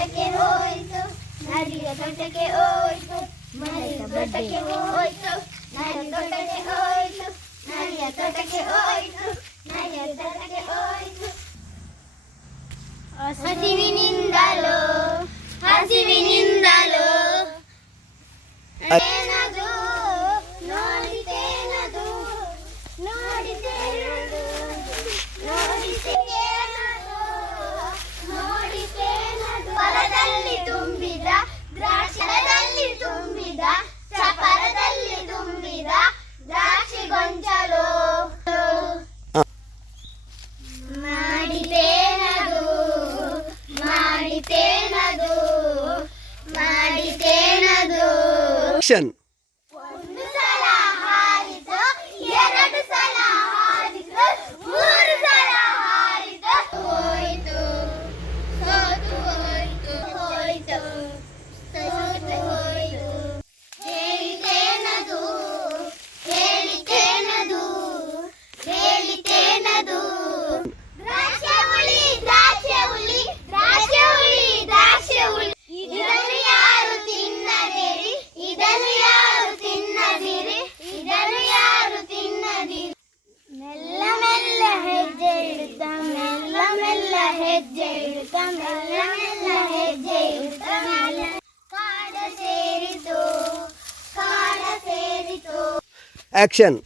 ತೋಟಕ್ಕೆ ಹೋಯಿತು, ನರಿಯ ತೋಟಕ್ಕೆ ಹೋಯಿತು, ಮರಿಯ ತೋಟಕ್ಕೆ ಹೋಯಿತು, ನರಿಯ ತೋಟಕ್ಕೆ ಹೋಯಿತು, ನರಿಯ ತೋಟಕ್ಕೆ ಹೋಯಿತು, ನರಿಯ ತೋಟಕ್ಕೆ ಹೋಯಿತು. ಹಸಿವಿನಿಂದಲೋ ಹಸಿವಿನಿಂದಲೋ ಏನದು ನೋಡಿತೇನದು ನೋಡಿತೇನದು ನೋಡಿತೇನದು ನೋಡಿತೇನದು ಹೊಲದಲ್ಲಿ ತುಂಬಿದ ದ್ರಾಕ್ಷರದಲ್ಲಿ ತುಂಬಿದ ಚಪರದಲ್ಲಿ ತುಂಬಿದ ದ್ರಾಕ್ಷಿ ಗೊಂಚಲು ಮಾಡಿತೇನದು ಮಾಡಿತೇನದು ಮಾಡಿತೇನದು. ಒಂದು ಸಲ ಹಾರಿತು, ಎರಡು ಸಲ ಹಾರಿತು, ಮೂರು ಸಲ ಹಾರಿತು, ಹೋಯಿತು ಸೋತು ಹೋಯಿತು ಹೋಯಿತು ಸೋತು ಹೋಯಿತು. ಹೇಳಿತೇನದು ಹೇಳಿತೇನದು ಹೇಳಿತೇನದು. ದ್ರಾಕ್ಷೆ ಹುಳಿ ದ್ರಾಕ್ಷೆ ಹುಳಿ ದ್ರಾಕ್ಷೆ ಹುಳಿ ದ್ರಾಕ್ಷೆ ಹುಳಿ. ಇದನ್ನು ಯಾರು ತಿನ್ನದಿರಿ, ಇದನ್ನು ಯಾರು ತಿನ್ನದಿರಿ, ಇದನ್ನು ಯಾರು ತಿನ್ನದಿರಿ. ಮೆಲ್ಲ ಮೆಲ್ಲ ಹೆಜ್ಜೆ ಇಡುತ್ತಾ ಮೆಲ್ಲ ಮೆಲ್ಲ ಹೆಜ್ಜೆ ಇಡುತ್ತಾ ಮೆಲ್ಲ ಮೆಲ್ಲ ಹೆಜ್ಜೆ ಇಡುತ್ತಾ ಮೆಲ್ಲ ಕಾಡ ಸೇರಿತು ಕಾಡ ಸೇರಿತು. ಆಕ್ಷನ್.